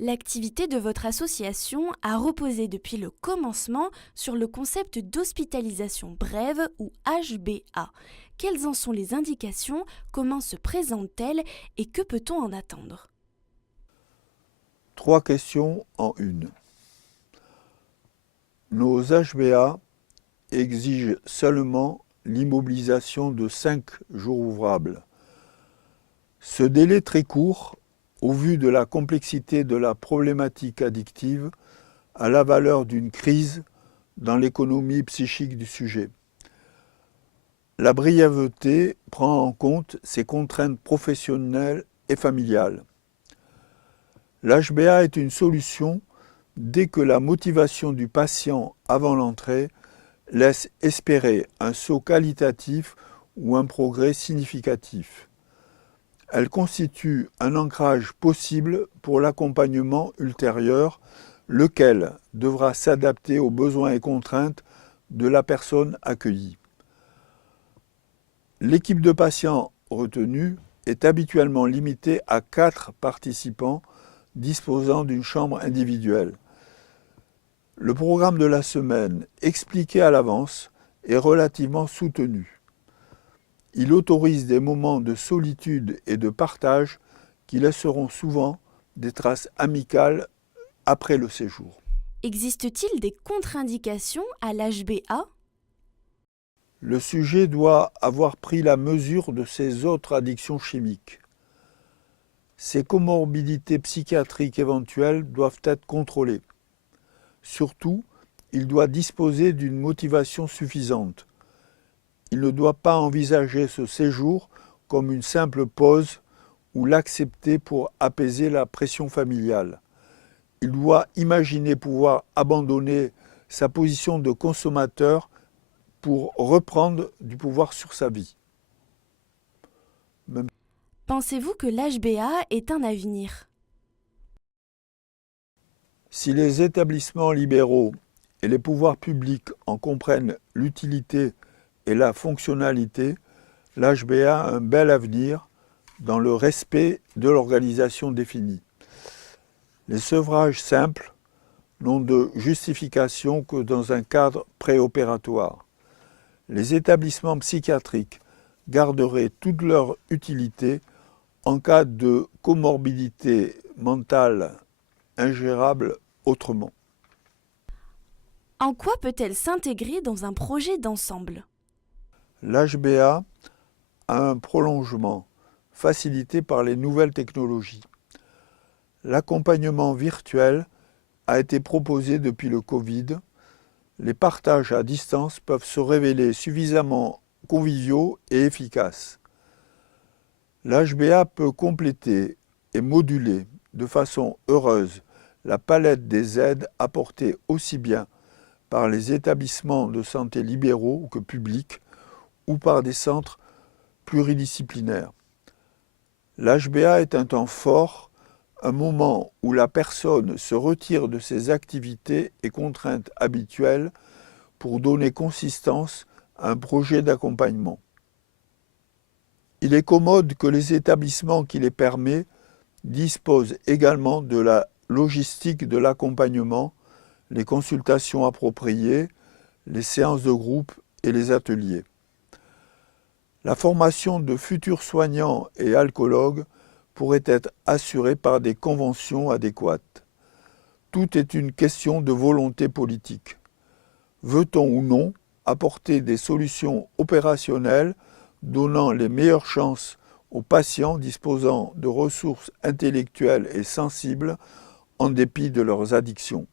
L'activité de votre association a reposé depuis le commencement sur le concept d'hospitalisation brève ou HBA. Quelles en sont les indications, comment se présentent-elles et que peut-on en attendre? 3 questions en une. Nos HBA exigent seulement l'immobilisation de 5 jours ouvrables. Ce délai très court, au vu de la complexité de la problématique addictive, a la valeur d'une crise dans l'économie psychique du sujet. La brièveté prend en compte ses contraintes professionnelles et familiales. L'HBA est une solution dès que la motivation du patient avant l'entrée laisse espérer un saut qualitatif ou un progrès significatif. Elle constitue un ancrage possible pour l'accompagnement ultérieur, lequel devra s'adapter aux besoins et contraintes de la personne accueillie. L'équipe de patients retenue est habituellement limitée à 4 participants disposant d'une chambre individuelle. Le programme de la semaine, expliqué à l'avance, est relativement soutenu. Il autorise des moments de solitude et de partage qui laisseront souvent des traces amicales après le séjour. Existe-t-il des contre-indications à l'HBA? Le sujet doit avoir pris la mesure de ses autres addictions chimiques. Ces comorbidités psychiatriques éventuelles doivent être contrôlées. Surtout, il doit disposer d'une motivation suffisante. Il ne doit pas envisager ce séjour comme une simple pause ou l'accepter pour apaiser la pression familiale. Il doit imaginer pouvoir abandonner sa position de consommateur pour reprendre du pouvoir sur sa vie. Pensez-vous que l'HBA est un avenir? Si les établissements libéraux et les pouvoirs publics en comprennent l'utilité et la fonctionnalité, l'HBA a un bel avenir dans le respect de l'organisation définie. Les sevrages simples n'ont de justification que dans un cadre préopératoire. Les établissements psychiatriques garderaient toute leur utilité en cas de comorbidité mentale ingérable autrement. En quoi peut-elle s'intégrer dans un projet d'ensemble? L'HBA a un prolongement facilité par les nouvelles technologies. L'accompagnement virtuel a été proposé depuis le Covid. Les partages à distance peuvent se révéler suffisamment conviviaux et efficaces. L'HBA peut compléter et moduler de façon heureuse la palette des aides apportées aussi bien par les établissements de santé libéraux que publics ou par des centres pluridisciplinaires. L'HBA est un temps fort, un moment où la personne se retire de ses activités et contraintes habituelles pour donner consistance à un projet d'accompagnement. Il est commode que les établissements qui les permettent disposent également de la logistique de l'accompagnement, les consultations appropriées, les séances de groupe et les ateliers. La formation de futurs soignants et alcoologues pourrait être assurée par des conventions adéquates. Tout est une question de volonté politique. Veut-on ou non apporter des solutions opérationnelles donnant les meilleures chances aux patients disposant de ressources intellectuelles et sensibles en dépit de leurs addictions?